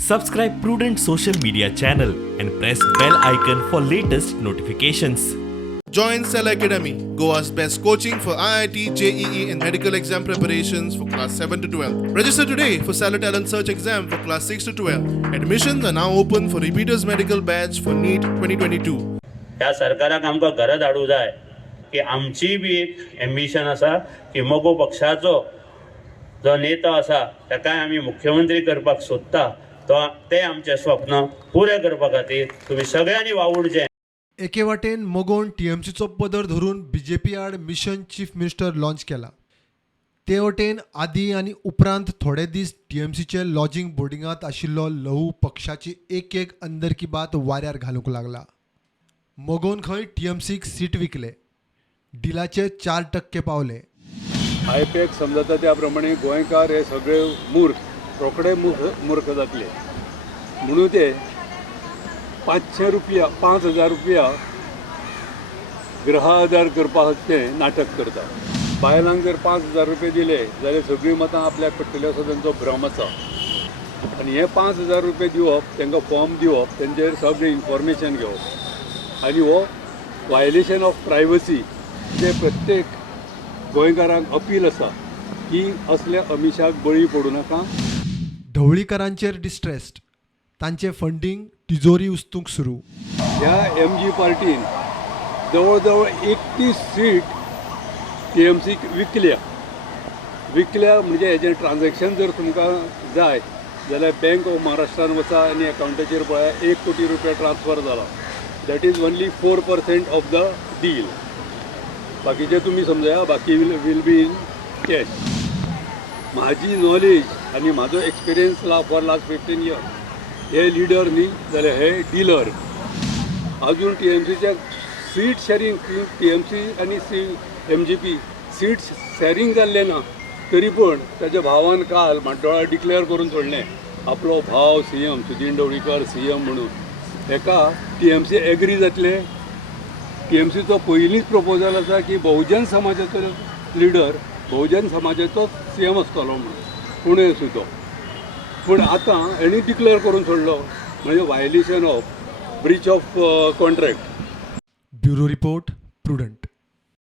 Subscribe Prudent social media channel and press bell icon for latest notifications. Join Cell Academy, Goa's best coaching for IIT, JEE, and medical exam preparations for class 7 to 12. Register today for Cell Talent Search exam for class 6 to 12. Admissions are now open for repeaters medical batch for NEET 2022. ह्या सरकाराक आमकां गरज हाडूंक जाय की आमची बी एक ambition आसा की मगो पक्षाचो जो नेता आसा ताकाय आमी मुख्यमंत्री करपाक सोदता तो ते आमचें स्वप्न पुरे करपा खातीर तुमी सगळ्यांनी वावुरचें. एके वाटेन मोगोन टीएमसीचो पदर धरून बीजेपी आड मिशन चीफ मिनिस्टर लॉन्च केला. ते वटेन आदी आनी उपरांत थोडे दीस टीएमसीचे लॉजिंग बोर्डिंगांत आशिल्लो लहू पक्षाची एक अंदरकी बात वाऱ्यार घालूंक लागला. मोगोन खंय टीएमसीक सीट विकले, डिलाचे 4% पावले. आयपॅक समजता त्या प्रमाणे गोंयकार हे सगळे रोकडे मूर्ख जातले म्हणून ते 500 रुपया 5000 रुपया गृह आधार करपाक ते नाटक करता. बायलांक जर 5000 रुपये दिले जाल्यार सगळीं मतां आपल्याक पडटली असो तांचो भ्रम आसा. आनी हे 5000 रुपये दिवप, तांकां फॉर्म दिवप, तेंचेर सगळें इन्फॉर्मेशन घेवप आनी हो वायलेशन ऑफ प्रायवसी जे प्रत्येक गोंयकारांक अपील आसा की असल्या अमिशाक बळी पडूं नाका. ढवळीकरांचेर डिस्ट्रेस्ड, तांचे फंडींग तिजोरी उस्तूंक सुरू. ह्या MG पार्टीन जवळ जवळ 31 सीट TMCक विकल्या म्हणजे हेजें ट्रान्झॅक्शन जर तुमकां जाय जाल्यार बँक ऑफ महाराष्ट्रान वचा आनी अकावंटाचेर पळया 1 कोटी रुपया ट्रान्सफर जाला. That is only 4% of the deal. बाकीचे तुम्ही समजा बाकी वील बी इन कॅश. माझी नॉलेज आणि माझो एक्सपिरियन्स फॉर लास्ट 15 इयर्स हे लिडर न्ही जाल्यार हे डीलर. अजून TMCच्या सीट शेअरिंग TMC आणि MGP सीट शेअरिंग जाल्लें ना तरी पण ताच्या भावान काल म्हाड्डोळा डिक्लेअर करून सोडलें आपलो भाव CM सुदीन ढवळीकर CM म्हणून. हेका TMC एग्री जातले. TMCचो पयलींच प्रपोजल आसा की बहुजन समाजाचो लिडर बहुजन समाजाचो CM आसतलो म्हणून पुणे सुद्दां. पूण आतां हेणी डिक्लेअर करून सोडलो म्हणजे violation of Breach of contract. Bureau report, prudent.